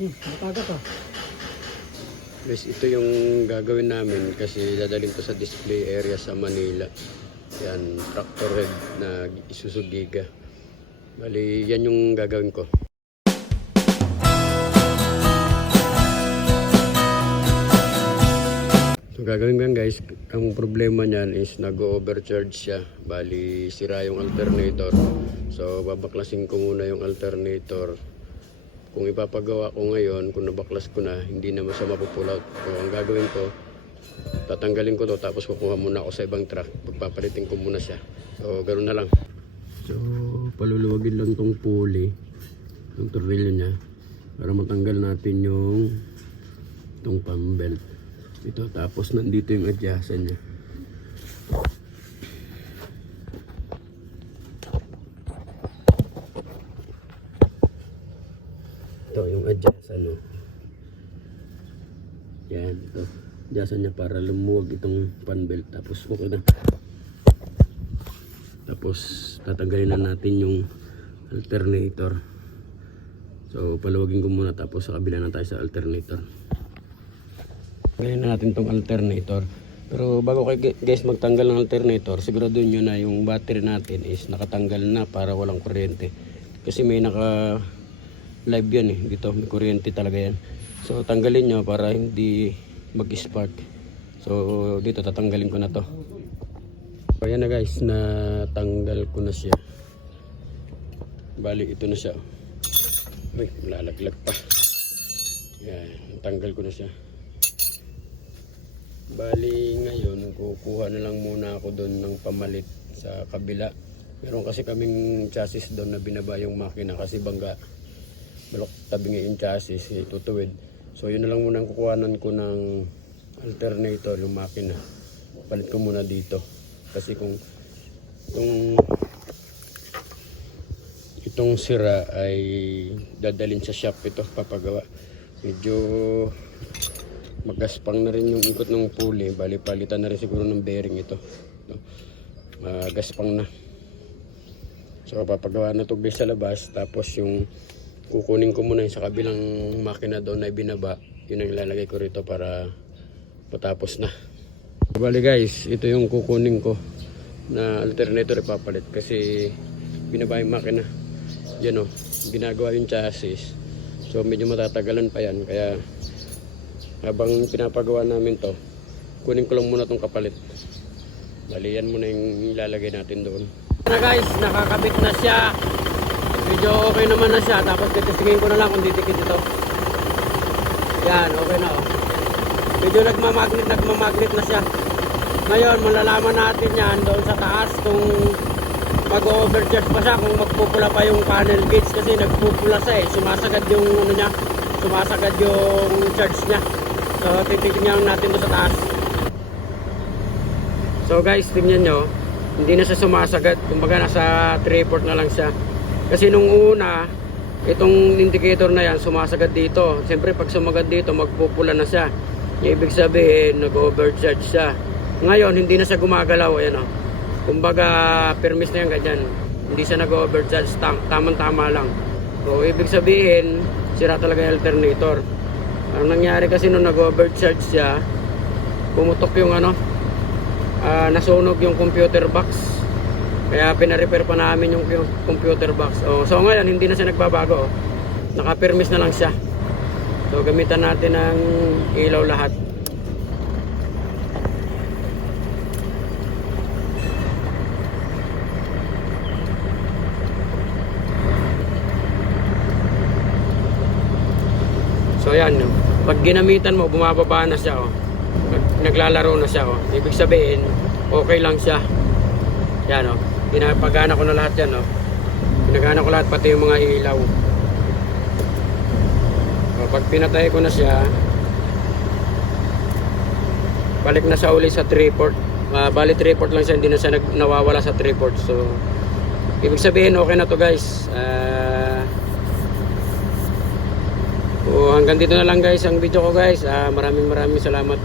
Hmm, mataga to. Guys, ito yung gagawin namin kasi dadalhin ko sa display area sa Manila. Yan, tractor head na Isuzu Giga. Bali, yan yung gagawin ko. So gagawin ko yan guys, ang problema niyan is nag-overcharge siya. Bali, sira yung alternator. So babaklasin ko muna yung alternator. Kung ipapagawa ko ngayon, kung nabaklas ko na, hindi naman siya mapupulaut. So ang gagawin ko, tatanggalin ko to tapos kukuha muna ako sa ibang truck. Pagpapalitin ko muna siya. So ganoon na lang. So paluluwagin lang tong pulley, yung tornilyo niya para matanggal natin yung itong pump belt. Ito tapos nandito yung adjacent niya. Yung adjacent no. Yan ito. Adjacent niya para lumuwag itong pan belt tapos okay na. Tapos tatanggalin na natin yung alternator. So paluwagin ko muna tapos sa kabila na tayo sa alternator. Ngayon na natin tong alternator. Pero bago kayo guys magtanggal ng alternator, siguraduhin nyo na yung battery natin is nakatanggal na para walang kuryente. Kasi may naka live yan eh. Dito may kuryente talaga yan. So tanggalin nyo para hindi mag-spark. So dito tatanggalin ko na to. So na guys, natanggal ko na siya. Bali ito na siya. Uy, lalaglag pa. Yan, tanggal ko na siya. Bali ngayon, kukuha na lang muna ako doon ng pamalit sa kabila. Meron kasi kaming chassis doon na binaba yung makina kasi bangga balok tabi nga yung chassis, tutuwid. So yun na lang muna ang kukuhanan ko ng alternator yung makina. Palit ko muna dito. Kasi kung itong itong sira ay dadalhin sa shop ito papagawa. Medyo magaspang na rin yung ikot ng pulley bali palitan na rin siguro ng bearing ito magaspang na so papagawa na to guys sa labas tapos yung kukunin ko muna yung sa kabilang makina doon na binaba yun ang ilalagay ko rito para patapos na. Bali guys ito yung kukunin ko na alternator ipapalit kasi binaba yung makina. Yan o ginagawa yung chassis. So medyo matatagalan pa yan. Kaya habang pinapagawa namin to kunin ko lang muna tong kapalit. Bali yan muna yung ilalagay natin doon. Na guys nakakabit na siya medyo okay naman na siya tapos titisingin ko na lang kung didikit ito yan okay na oh medyo nagmamagnet nagmamagnet na siya ngayon malalaman natin yan doon sa taas kung mag-overcharge pa siya kung magpupula pa yung panel gauge kasi nagpupula siya eh sumasagad yung ano niya sumasagad yung charge niya So, titignan natin to sa taas. So guys, tingnan nyo. Hindi na siya sumasagad. Kumbaga nasa 3 port na lang siya. Kasi nung una, itong indicator na yan, sumasagad dito. Siyempre, pag sumagad dito, magpupula na siya. Yung ibig sabihin, nag-overcharge siya. Ngayon, hindi na siya gumagalaw. Ayan o. Kumbaga, permis na yan ganyan. Hindi siya nag-overcharge. Tam Tamang-tama lang. So, ibig sabihin, sira talaga yung alternator. Ang nangyari kasi nung nag-overcharge siya, pumutok yung ano, ah, nasunog yung computer box. Kaya pina-repair pa namin yung pu- computer box. Oh, so ngayon hindi na siya nagbabago. Oh. Naka-permis na lang siya. So gamitan natin ng ilaw lahat. So yan, no. pag ginamitan mo, bumababa na siya. Oh. Nag- Naglalaro na siya. Oh. Ibig sabihin, okay lang siya. Yan, oh. Pinapagana ko na lahat yan. Oh. Pinagana ko lahat, pati yung mga ilaw. So, pag pinatay ko na siya, balik na siya uli sa 3 port. Uh, bali 3 port lang siya, hindi na siya nag- nawawala sa 3 port. So, ibig sabihin, okay na to guys. Ah... So hanggang dito na lang guys ang video ko guys. Ah, maraming maraming salamat